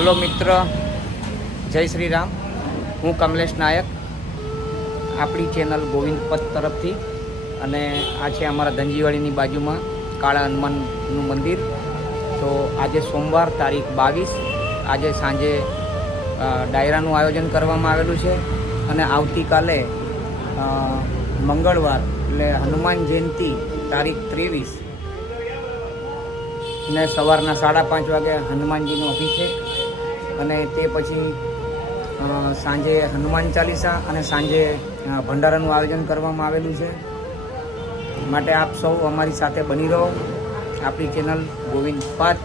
Hello મિત્ર, જય શ્રી રામ. હું કમલેશ નાયક, આપણી ચેનલ ગોવિંદ પથ તરફથી. અને આ છે અમારા ધનજીવાડીની બાજુમાં કાળા હનુમાનનું મંદિર. તો આજે સોમવાર તારીખ 22, આજે સાંજે ડાયરાનું આયોજન કરવામાં આવેલું છે. અને આવતીકાલે મંગળવાર એટલે હનુમાન જયંતિ તારીખ 23 ને સવારના 5:30 વાગે હનુમાનજીનો અભિષેક, અને તે પછી સાંજે હનુમાન ચાલીસા અને સાંજે ભંડારાનું આયોજન કરવામાં આવેલું છે. માટે આપ સૌ અમારી સાથે બની રહો. આપણી ચેનલ ગોવિંદ પથ,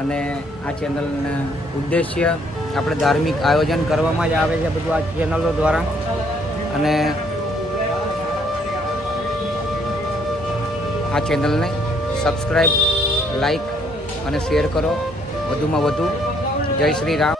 અને આ ચેનલના ઉદ્દેશ્ય આપણે ધાર્મિક આયોજન કરવામાં જ આવે છે બધું આ ચેનલો દ્વારા. અને આ ચેનલને સબસ્ક્રાઈબ, લાઈક અને શેર કરો વધુમાં વધુ. જય શ્રી રામ.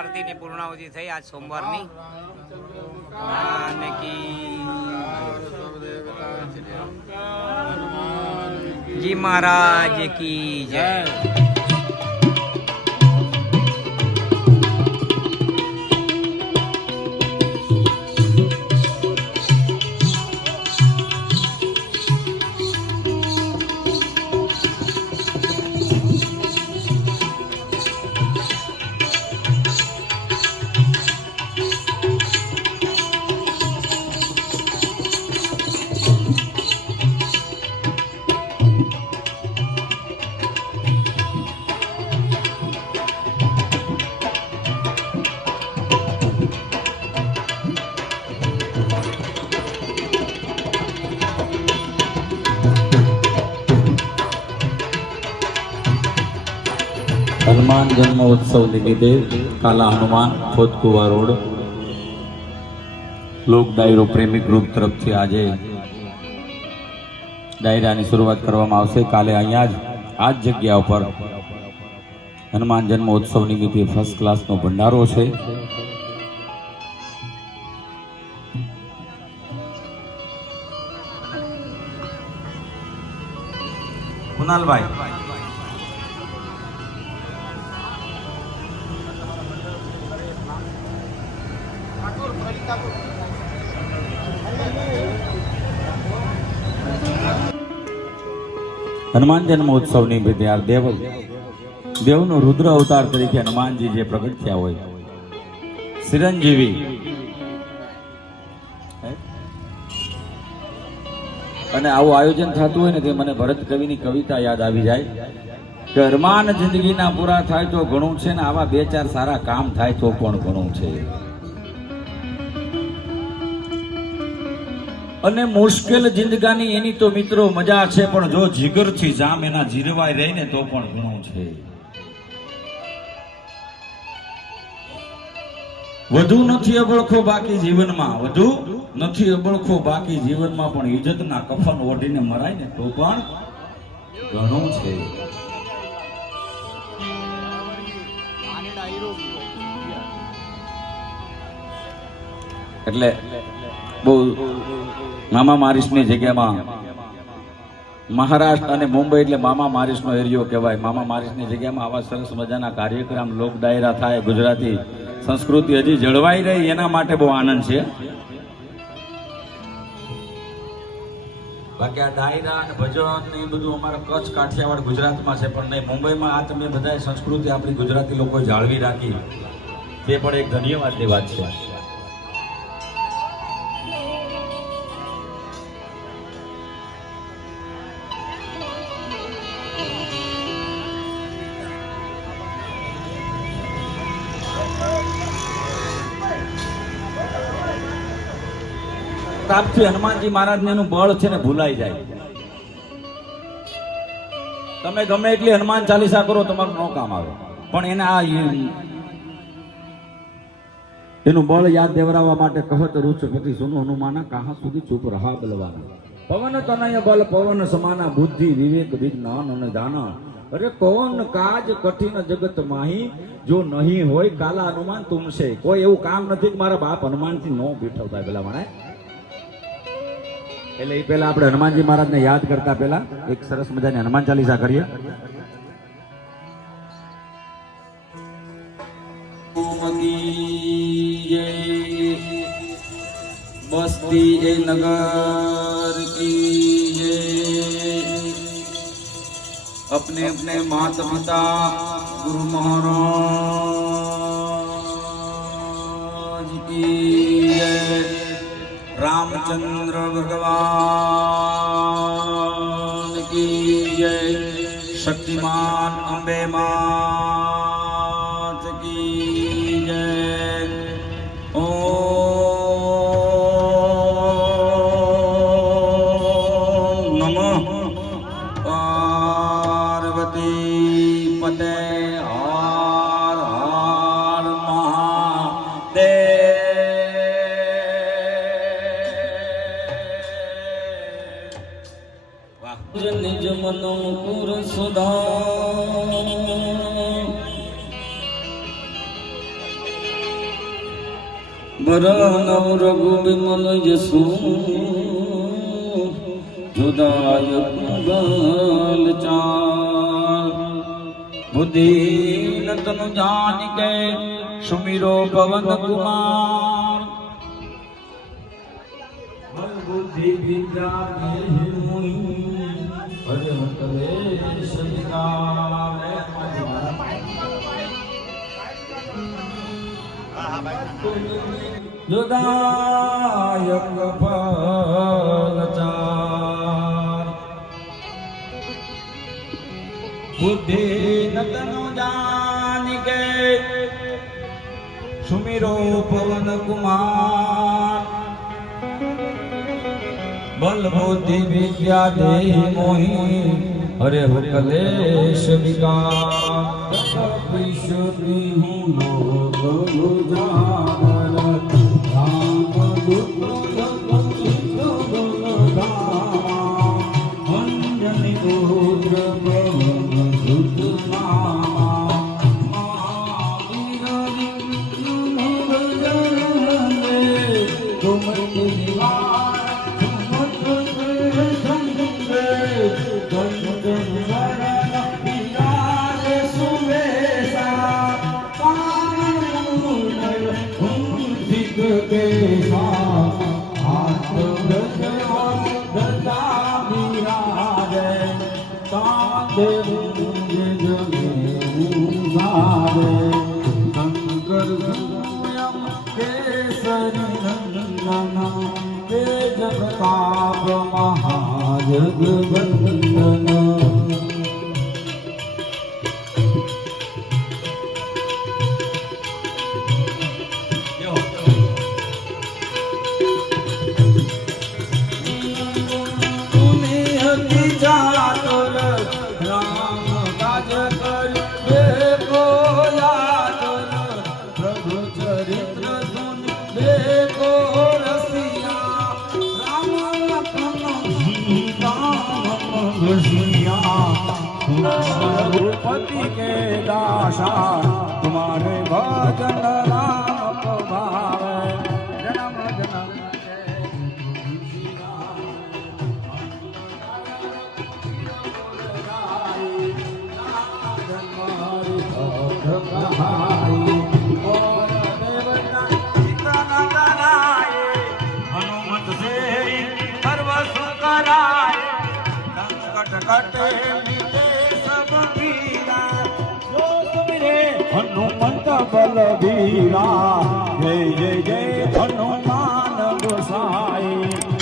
આરતીની પૂર્ણાવધિ થઈ આજ સોમવારની. જી મહારાજ કી જય. હનુમાન જન્મોત્સવ નિમિત્તે કાલા હનુમાન ખોદકુવા રોડ લોક ડાયરો પ્રેમી ગ્રુપ તરફથી આજે ડાયરાની શરૂઆત કરવામાં આવશે. કાલે અહીંયા જ આ જ જગ્યા ઉપર હનુમાન જન્મોત્સવ નિમિત્તે ફર્સ્ટ ક્લાસનો ભંડારો છે. કુનાલભાઈ, હનુમાન જન્મોત્સવ નિમિત્તે આ દેવનો રુદ્ર અવતાર તરીકે હનુમાનજી જે પ્રગટ થયા હોય, ચિરંજીવી અને આવું આયોજન થતું હોય ને તે મને ભરત કવિની કવિતા યાદ આવી જાય કે અરમાન જિંદગીના પૂરા થાય તો ઘણું છે ને આવા 2-4 સારા કામ થાય તો પણ ઘણું છે. અને મુશ્કેલ જિંદગાની એની તો મિત્રો મજા છે, પણ જો જીગરથી જામ એના જીરવાય રહે ને તો પણ ઘણું છે. વધુ નથી અબળખો બાકી જીવનમાં, વધુ નથી અબળખો બાકી જીવનમાં, પણ ઇજ્જતના કફન ઓઢીને મરાય ને તો પણ ઘણું છે. એટલે બહુ મામા મારીશની જગ્યામાં મહારાષ્ટ્ર અને મુંબઈ એટલે મામા મારીશનો એરિયો કહેવાય. મામા મારીશની જગ્યામાં આવા સરસ મજાના કાર્યક્રમ, લોક ડાયરા થાય, ગુજરાતી સંસ્કૃતિ હજી જળવાઈ રહી એના માટે બહુ આનંદ છે. બાકી આ ડાયરા અને ભજન ને એ બધું અમારા કચ્છ કાઠિયાવાડ ગુજરાતમાં છે, પણ નહીં મુંબઈમાં આ તમે બધા સંસ્કૃતિ આપણી ગુજરાતી લોકો જાળવી રાખી તે પણ એક ધન્યવાદની વાત છે. તાપથી હનુમાનજી મહારાજ એનું બળ છે ને ભૂલાઈ જાય. તમે ગમે એટલી હનુમાન ચાલીસા કરો તમારું નો કામ આવે, પણ એને આ એનું બળ યાદ દેવરાવવા માટે કહત રૂચપતિ સુનો હનુમાના કહા સુધી ચૂપ રહા બલવાના. પવન તનય બલ પવન સમાના, બુદ્ધિ વિવેક વિજ્ઞાન અને દાના. અરે કોણ કાજ કઠિન જગત માહી, જો નહીં હોય કાલા હનુમાન તુમસે. કોઈ એવું કામ નથી કે મારા બાપ હનુમાનથી નો બેઠવતા. પેલા મને એટલે એ પહેલા આપણે હનુમાનજી મહારાજને યાદ કરતા પહેલા એક સરસ મજાની હનુમાન ચાલીસા કરીએ. બસ્તી એ નગર કી अपने अपने माता पिता गुरु महाराज की जय. रामचंद्र भगवान की जय. शक्तिमान अम्बे मात की जय. ओम नमः पार्वती पते. हर हर महादेव. निज मनो पुर सुधा बरनव रघु विमल यशु जुदायक गल चार. बुद्धि तनु जान के सुमिरो पवन कुमार. बुद्धि विद्या जुदायक फलचार. बुद्धि नतनु जान के सुमिरो पवन कुमार. बल बुद्धि विद्या देहि मोहि हरे हो कलेश विकार. विशुद्धि हूँ लोक उजागर राम दूत अंजनी पुत्र पवन सुत नामा. तुम प्रभु चरित्र सुन देखो रसिया राम लखन सीता रसिया द्रौपदी के दासा तुम्हारे भजन राम को भावे जन्म जन्म हनुमत से सर्व सुख कराए संकट कटे मिटे सब पीरा जो सुमिरे हनुमंत बलबीरा जय जय जय हनुमान गोसाई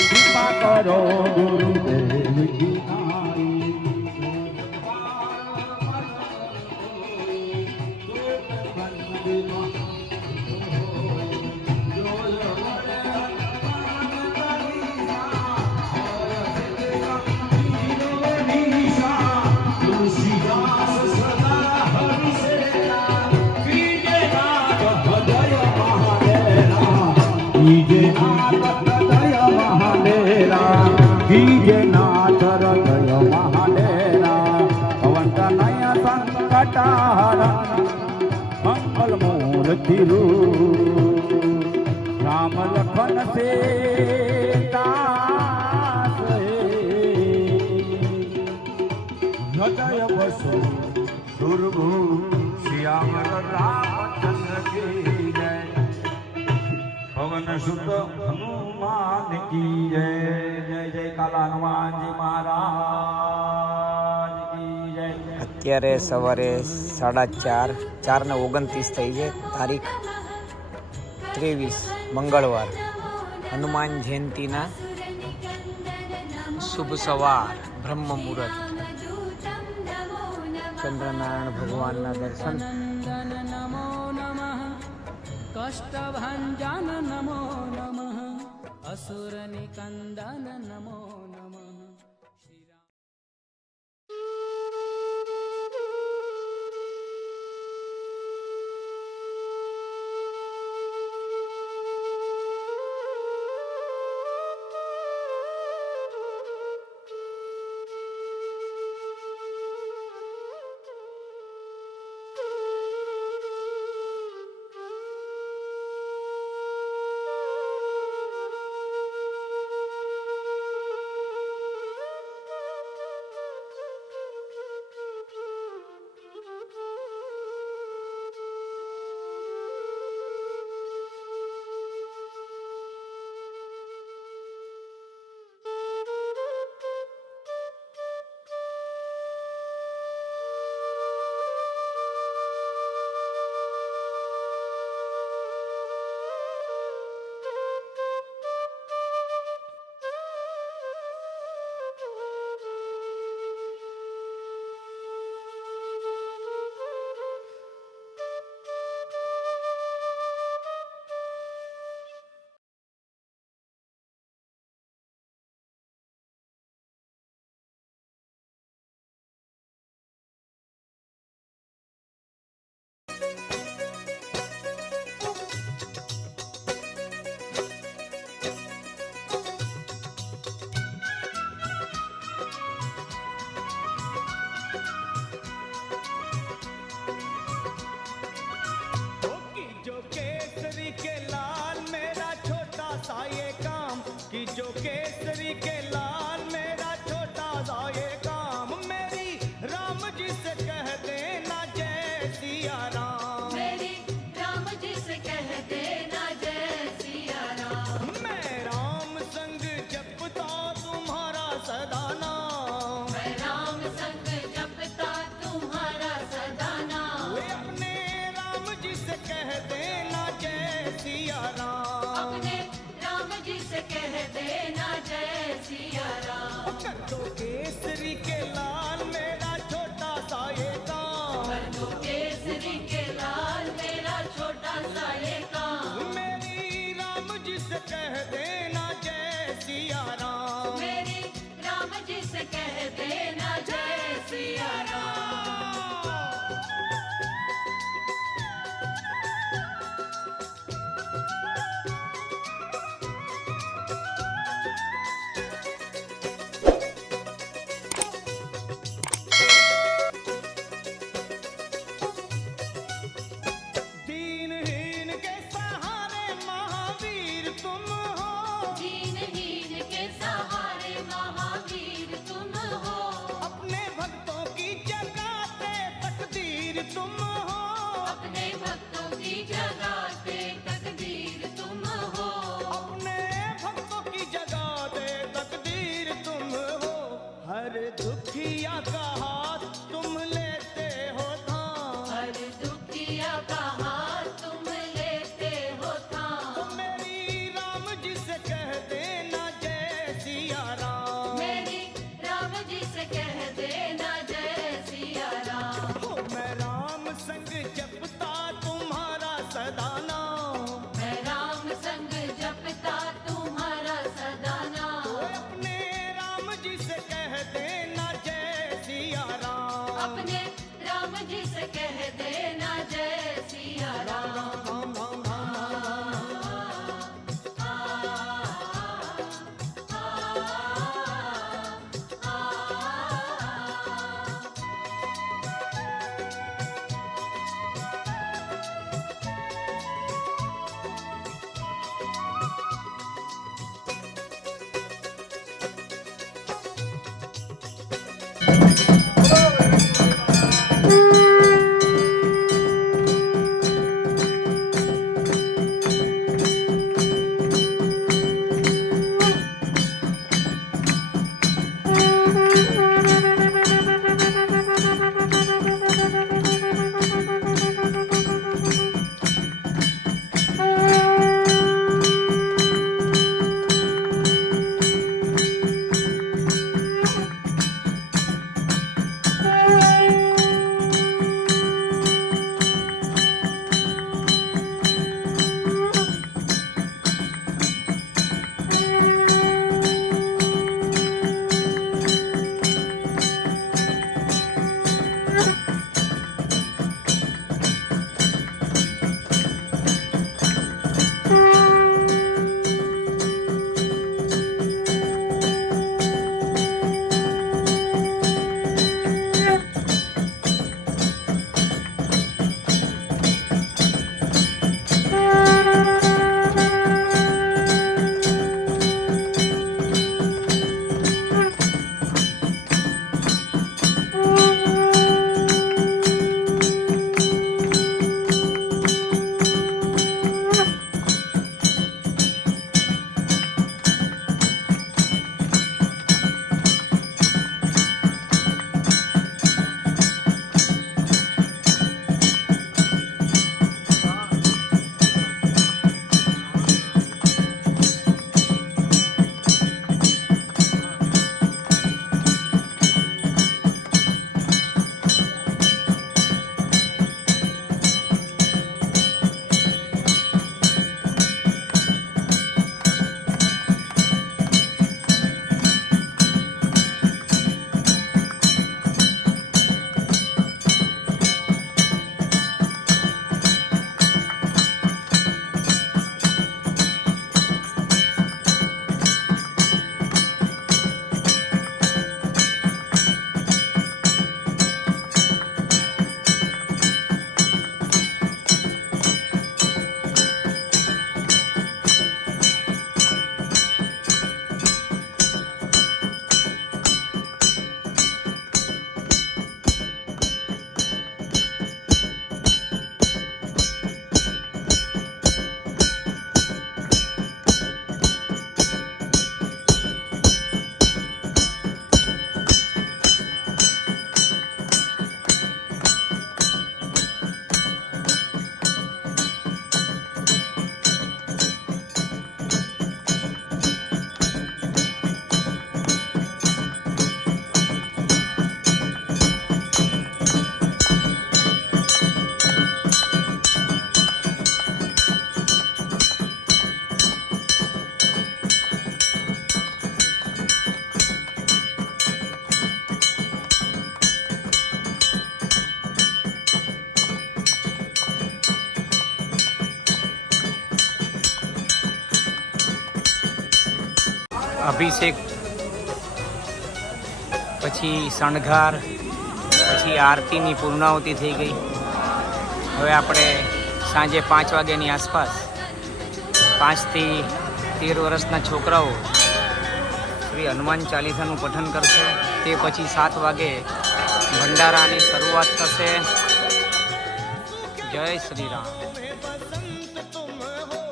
कृपा करो गुरुदेव की नाई नाथ हृदय महाडेरा पवन नय संकटाहर मंगल मूर्ति राम लखन से हृदय बसो दुर्भु श्याम रामचंद्र की जय पवन सुत हनुमान की जय जय जय काला हनुमान जी महाराज की जय અત્યારે સવારે 4:30 થઈ છે. તારીખ 23 મંગળવાર, હનુમાન જયંતીના શુભ સવાર, બ્રહ્મ મુહૂર્ત. ચંદ્રનારાયણ ભગવાનના દર્શન. नमो नमः कष्टभञ्जन नमो नमः असुरनिकन्दन नमो नमः कि जो केसरी के लाल मेरा छोटा सा ये काम मेरी राम जी से कह देना जय सिया राम मेरी राम जी से कह देना जय सिया राम मैं राम संग जपता तुम्हारा सदा नाम मैं राम संग जपता तुम्हारा सदा नाम वे अपने राम जी से कह देना जय सिया राम अपने राम जी से कह देना जय सिया राम कर दो केसरी के लाल मेरा छोटा सा ये काम कर दो केसरी के लाल मेरा छोटा सा ये काम मेरी राम जी से कह देना जय सिया राम मेरी राम जी से कह देना जय सिया राम અભિષેક, પછી શણગાર, પછી આરતીની પૂર્ણાહુતિ થઈ ગઈ. હવે આપણે સાંજે 5 વાગ્યાની આસપાસ 5 થી 13 વર્ષના છોકરાઓ શ્રી હનુમાન ચાલીસાનું પઠન કરશે. તે પછી 7 વાગે ભંડારાની શરૂઆત થશે. જય શ્રી રામ. बसंत तुम हो,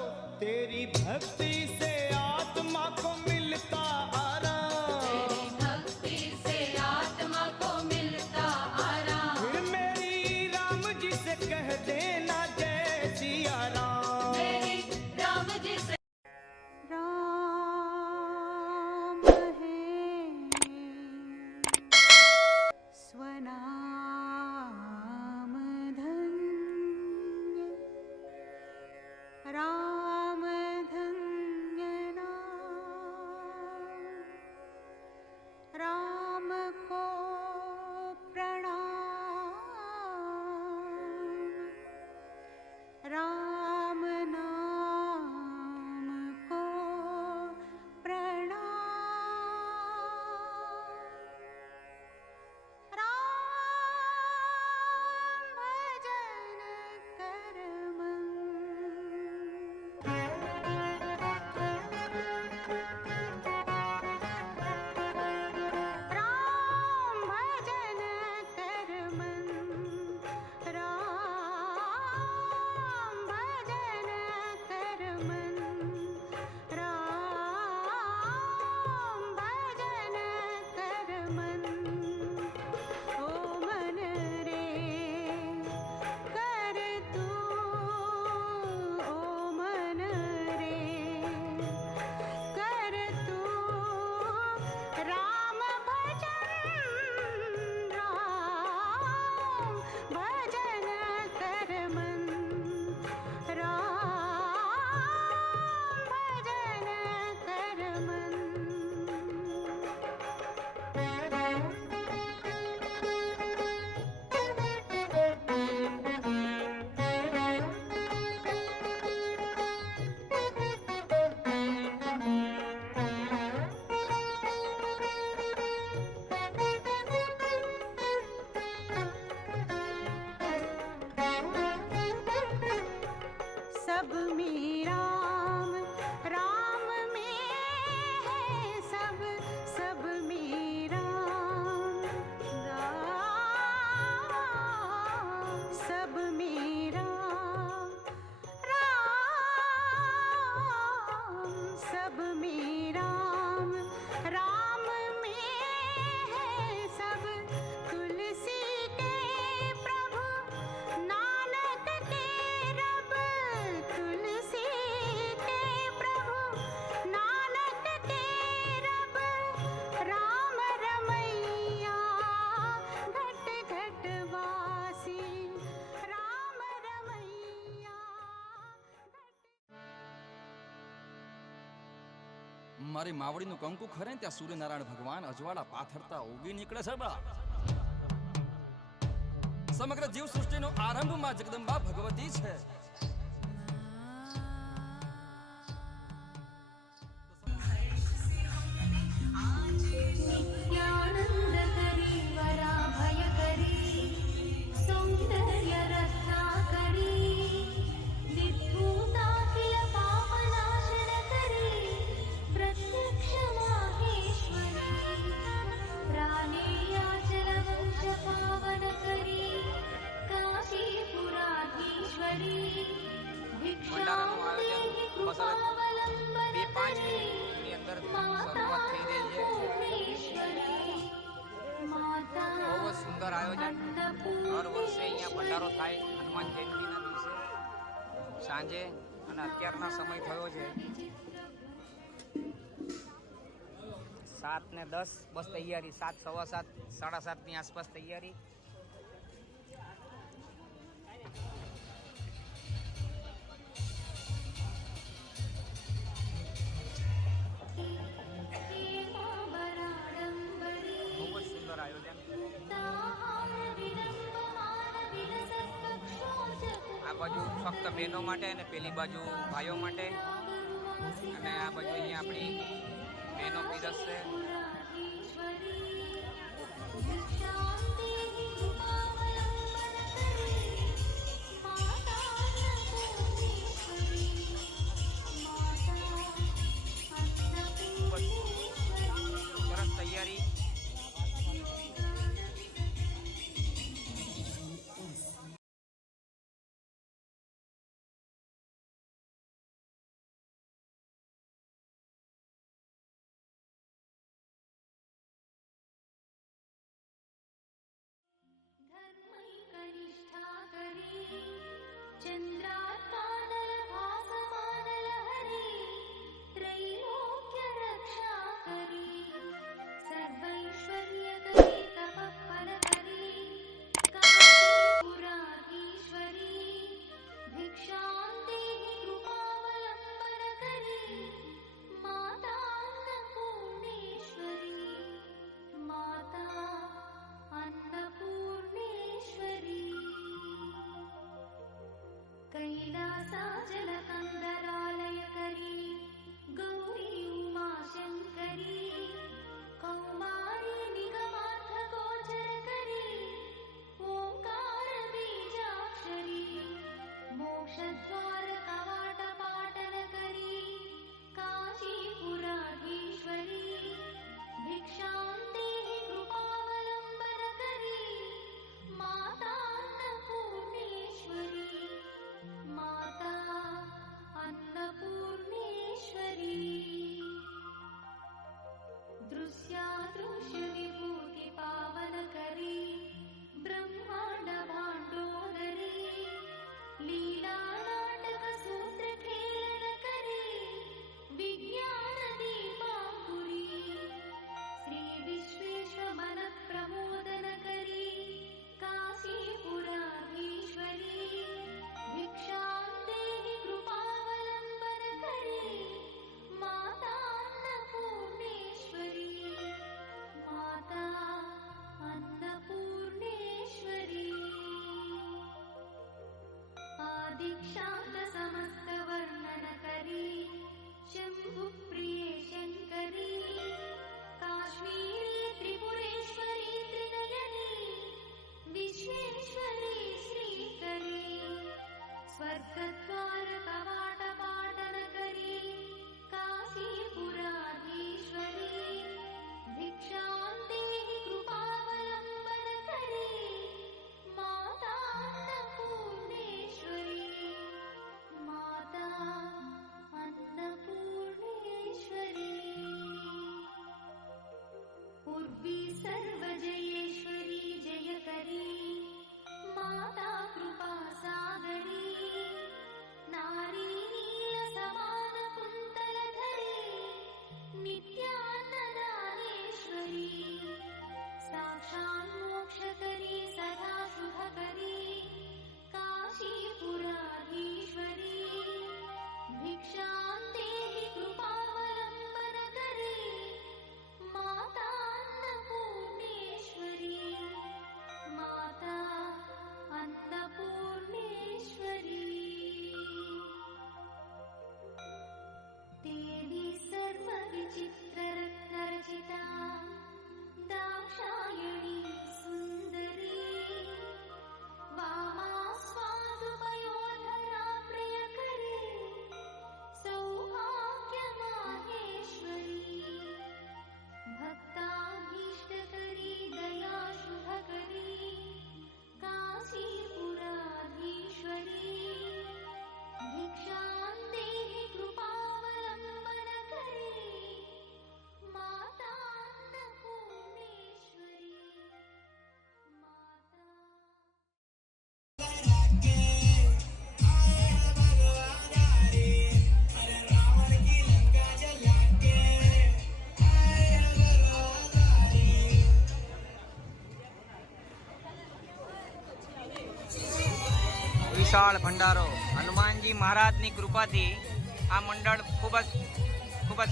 तेरी भक्ति से आत्मा को मिलता आराम. तेरी भक्ति से आत्मा को मिलता आराम. फिर मेरी राम जी से कह देना जय सिया राम. मेरी राम जी से राम है स्वनाम धन्य, राम धन्य नाम. राम को प्रणाम, राम नाम को प्रणाम. राम भजन कर मन. राम भजन कर मन. राम भजन कर मन. राम भजन कर मन. ओ मन रे कर तू, ओ मन रे कर तू. राम भजन, राम भजन कर मन. राम भजन कर मन. सब में राम, राम में है सब. सब में राम, राम. सब में राम, राम. सब में राम, राम में है सब. तुलसी के प्रभु, नानक के रब. तुलसी के प्रभु, नानक के रब. राम रमैया घट घट वासी. राम रमैया મારી માવડીનું કંકુ ખરે ને ત્યાં સૂર્યનારાયણ ભગવાન અજવાળા પાથરતા ઉગી નીકળે છે બા. સમગ્ર જીવ સૃષ્ટિનો આરંભ માં જગદંબા ભગવતી છે. नित्यानंद करी वरा भय करी. सौंदर्य रत्ना करी. निभूताखिल पापनाशन करी. प्रत्यक्ष माहेश्वरी. प्राणेयाचल वंश पावन करी. काशीपुराधीश्वरी. भिक्षां देहि कृपावलंबन करी. શરૂઆત થઈ રહી છે. બહુ જ સુંદર આયોજન. દર વર્ષે અહીંયા ભંડારો થાય હનુમાન જયંતિના દિવસે સાંજે. અને અત્યારના સમય થયો છે 7:10. બસ તૈયારી 7, 7:15, 7:30ની આસપાસ તૈયારી. બહુ જ સુંદર આયોજન. આ બાજુ ફક્ત બહેનો માટે અને પેલી બાજુ ભાઈઓ માટે. અને આ બાજુ અહીંયા આપણી બહેનો પીરસશે. સરસ તૈયારી. धर्मई कनिष्ठा करी चंद्राकादल भासमानल हरी त्रैलोक्य रक्षा करी सर्वैश्वर्य करी तपःफल करी काशीपुराधीश्वरी भिक्षां देहि कृपावलंबन करी माता अन्नपूर्णेश्वरी माता अन्नपूर्णेश्वरी कैलासाचलकन्दरालय करी गौरी उमाशङ्करी कौमारी निगमार्थगोचर करी ओङ्कार बीजाक्षरी मोक्षद्वार कवाटपाटन करी काशीपुराधीश्वरी भिक्षां देहि कृपावलंबन करी माता अन्नपूर्णेश्वरी माता अन्नपूर्णेश्वरी दृश्यादृश्य विभूति पावन करी ब्रह्मांड भांडोदरी लीला नाटक सूत्र खेलन करी विज्ञान दीपांकुरी श्री विश्वेश्वर मन प्रमोदन करी काशीपुराधीश्वरी भिक्षां देहि कृपावलंबन करी माता अन्नपूर्णेश्वरी माता अन्नपूर्णेश्वरी आदिक्षांत समस्त वर्णन करी शंभु प्रिये शंकरी काश्मीरी त्रिपुरेश्वरी त्रिनयनी विश्वेश्वरी श्रीकरी स्वर्गद्वार कवाटपाटन करी काशीपुराधीश्वरी भिक्षां देहि कृपावलंबन करी माता अन्नपूर्णेश्वरी माता अन्नपूर्णेश्वरी उर्वी सर्वजयेश्वरी जयकरी माता कृपा सागरी नारी नील समान कुंतलधरी नित्यान्नदानेश्वरी साक्षात् मोक्षकरी सदा शुभकरी काशीपुराधीश्वरी भिक्षां देहि कृपावलंबन करी माता अन्नपूर्णेश्वरी माता अन्नपूर्णेश्वरी देवी सर्वविचित्ररत्नरचिता दाक्षायणी सुन्दरी वामा स्वादुपयोधरा प्रियकरी सौभाग्यमाहेश्वरी भक्ताभीष्टकरी दया शुभकरी काशीपुराधीश्वरी भिक्षां देहि कृपावलंबन करी माता अन्नपूर्णेश्वरी माता વિશાળ ભંડારો હનુમાનજી મહારાજની કૃપાથી આ મંડળ ખૂબ જ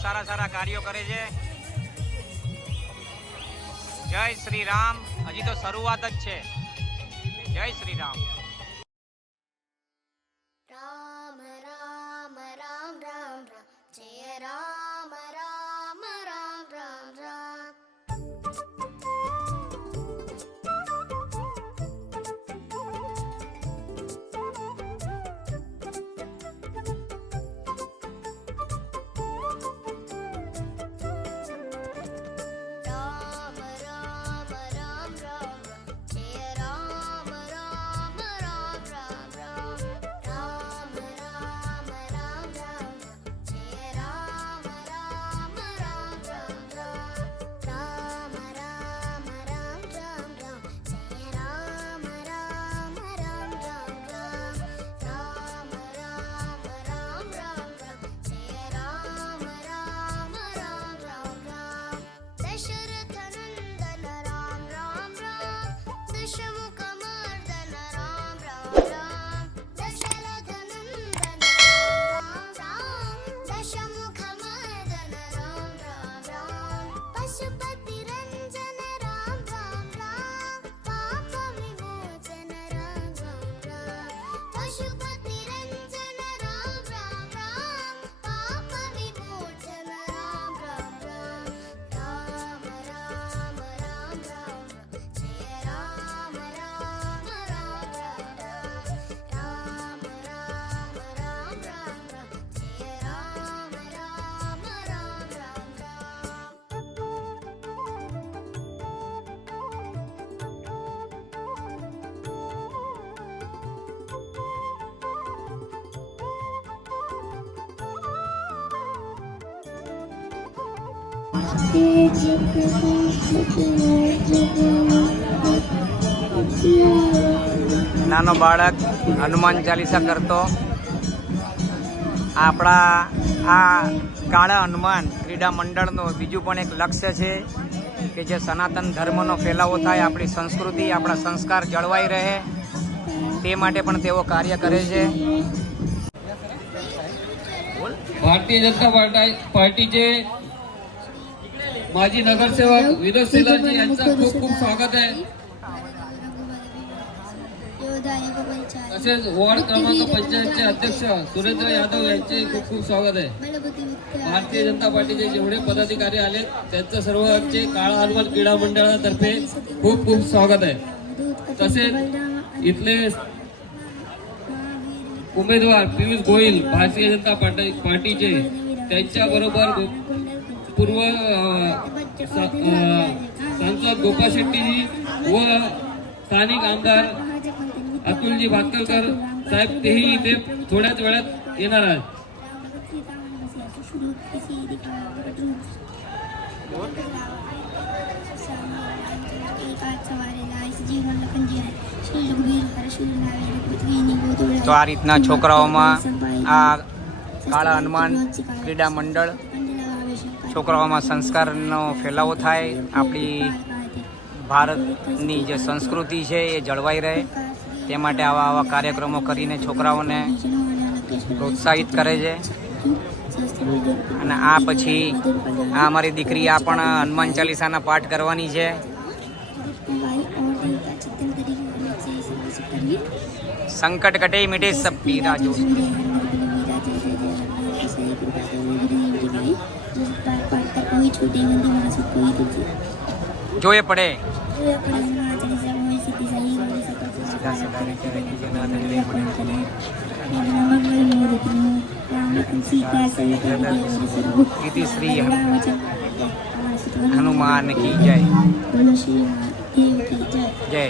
સારા કાર્યો કરે છે. જય શ્રી રામ. હજી તો શરૂઆત જ છે. જય શ્રી રામ. राम राम राम राम राम जय राम राम राम નાનો બાળક હનુમાન ચાલીસા કરતો આપણા આ કાળા હનુમાન ક્રીડા મંડળનું બીજું પણ એક લક્ષ્ય છે કે જે સનાતન ધર્મનો ફેલાવો થાય, આપણી સંસ્કૃતિ આપણા સંસ્કાર જળવાઈ રહે તે માટે પણ તેઓ કાર્ય કરે છે. भारतीय जनता पार्टीचे माजी नगरसेवक विनोद सेलाजी यांचं खूप खूप स्वागत आहे. तसेच वॉर्ड क्रमांक 55 चे अध्यक्ष सुरेंद्र यादव यांचे खूप खूप स्वागत आहे. भारतीय जनता पार्टीचे जेवढे पदाधिकारी आले त्यांचं सर्वांचे काळा हनुमान क्रीडा मंडळातर्फे खूप खूप स्वागत आहे. तसेच इथले उमेदवार पियुष गोयल भारतीय जनता पार्टीचे त्यांच्याबरोबर पूर्व सांसद गोपाळ शेट्टीजी व स्थानिक आमदार अतुलजी भातकर साहेब तेही इथे थोड्याच वेळात येणार आहेत. તો આ રીતના છોકરાઓમાં આ કાળા હનુમાન ક્રીડા મંડળ છોકરાઓમાં સંસ્કારનો ફેલાવો થાય, આપણી ભારતની જે સંસ્કૃતિ છે એ જળવાઈ રહે તે માટે આવા કાર્યક્રમો કરીને છોકરાઓને પ્રોત્સાહિત કરે છે. અને આ પછી આ અમારી દીકરી આ પણ હનુમાન ચાલીસાના પાઠ કરવાની છે. સંકટ કટે મિટે સબ પીરા જો જોઈએ પડે શ્રી હનુમાન કી જય જય.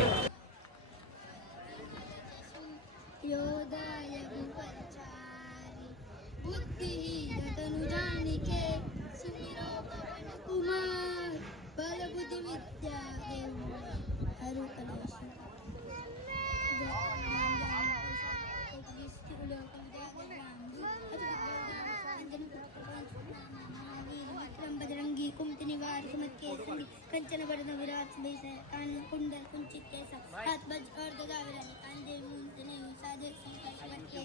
कंचन वरद विराट कान कुंडल कुंचित केसा हाथ बज और गदा विरानी कांदे मुंतने साजे संकल्प के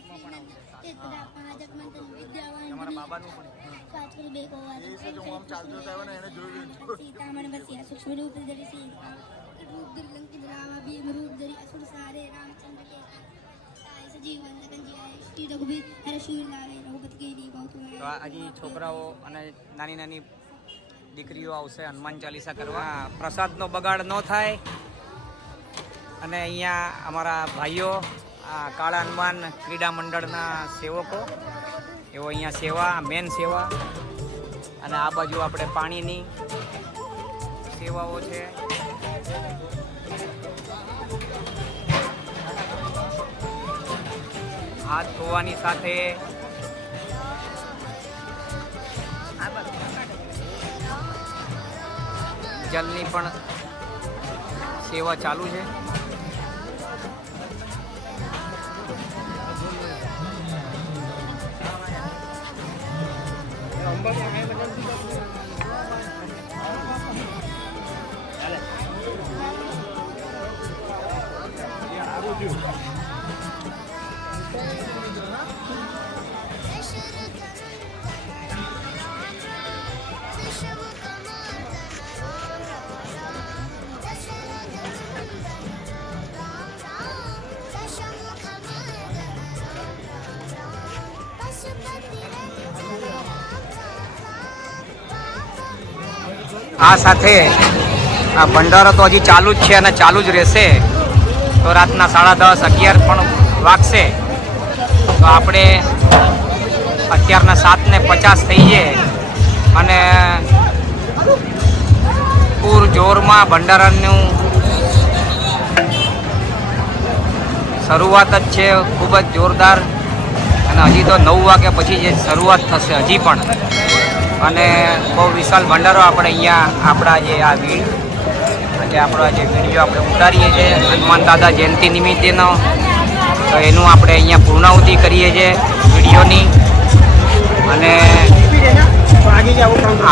तेतरा महाजक मंत्र विद्यावान पाचकर बेको वाले ये जो हम चालतो था ना એને જોઈ લો सीता मन बसिया सूक्ष्म रूप धरि सी रूप धरि लंकित राम भीम रूप धरि असुर सारे रामचंद्र के साय सजीवन लगन जी आए श्री रघुवीर हर शीर लावे रघुपति के लिए बहुत તો આજે છોકરાઓ અને નાની નાની દીકરીઓ આવશે હનુમાન ચાલીસા કરવા. પ્રસાદનો બગાડ ન થાય અને અહીંયા અમારા ભાઈઓ આ કાળા હનુમાન ક્રીડા મંડળના સેવકો એવો અહીંયા સેવા મેન સેવા અને આ બાજુ આપણે પાણીની સેવાઓ છે. હાથ ધોવાની સાથે જલની પણ સેવા ચાલુ છે. આ સાથે આ ભંડારો તો હજી ચાલુ જ છે અને ચાલુ જ રહેશે. તો રાતના 10:30 11 પણ વાગશે તો આપણે અત્યારના 7:50 થઈએ અને પૂર જોરમાં ભંડારાનું શરૂઆત જ છે, ખૂબ જ જોરદાર. અને હજી તો 9 વાગ્યા પછી જે શરૂઆત થશે હજી પણ અને બહુ વિશાળ ભંડારો આપણે અહીંયા આપણો જે વિડીયો આપણે ઉતારીએ છીએ હનુમાન દાદા જયંતિ નિમિત્તેનો, તો એનું આપણે અહીંયા પૂર્ણાહુતિ કરીએ છીએ વિડીયોની. અને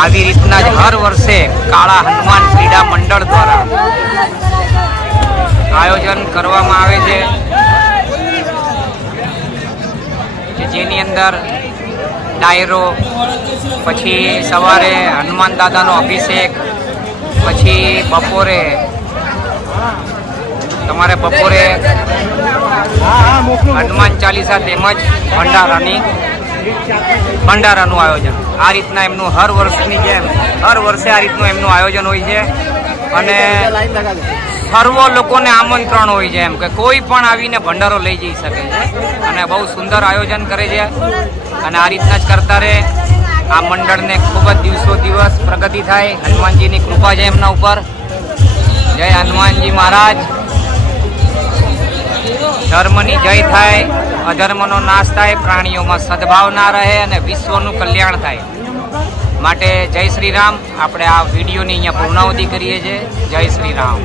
આવી રીતના જ હર વર્ષે કાળા હનુમાન ક્રીડા મંડળ દ્વારા આયોજન કરવામાં આવે છે, કે જેની અંદર ડાયરો, પછી સવારે હનુમાન દાદાનો અભિષેક, પછી બપોરે હનુમાન ચાલીસા તેમજ ભંડારાનું આયોજન. આ રીતના એમનું હર વર્ષે આ રીતનું એમનું આયોજન હોય છે. અને સર્વ લોકોને આમંત્રણ હોય છે, એમ કે કોઈ પણ આવીને ભંડારો લઈ જઈ શકે છે. અને બહુ સુંદર આયોજન કરે છે. અને આ રીતના જ કરતા રહે. આ મંડળને ખૂબ જ દિવસ પ્રગતિ થાય. હનુમાનજીની કૃપા છે એમના ઉપર. જય હનુમાનજી મહારાજ. ધર્મની જય થાય, અધર્મનો નાશ થાય, પ્રાણીઓમાં સદભાવના રહે અને વિશ્વનું કલ્યાણ થાય. માટે જય શ્રી રામ. આપણે આ વિડીયોની અહીંયા પૂર્ણાહુતિ કરીએ છીએ. જય શ્રી રામ.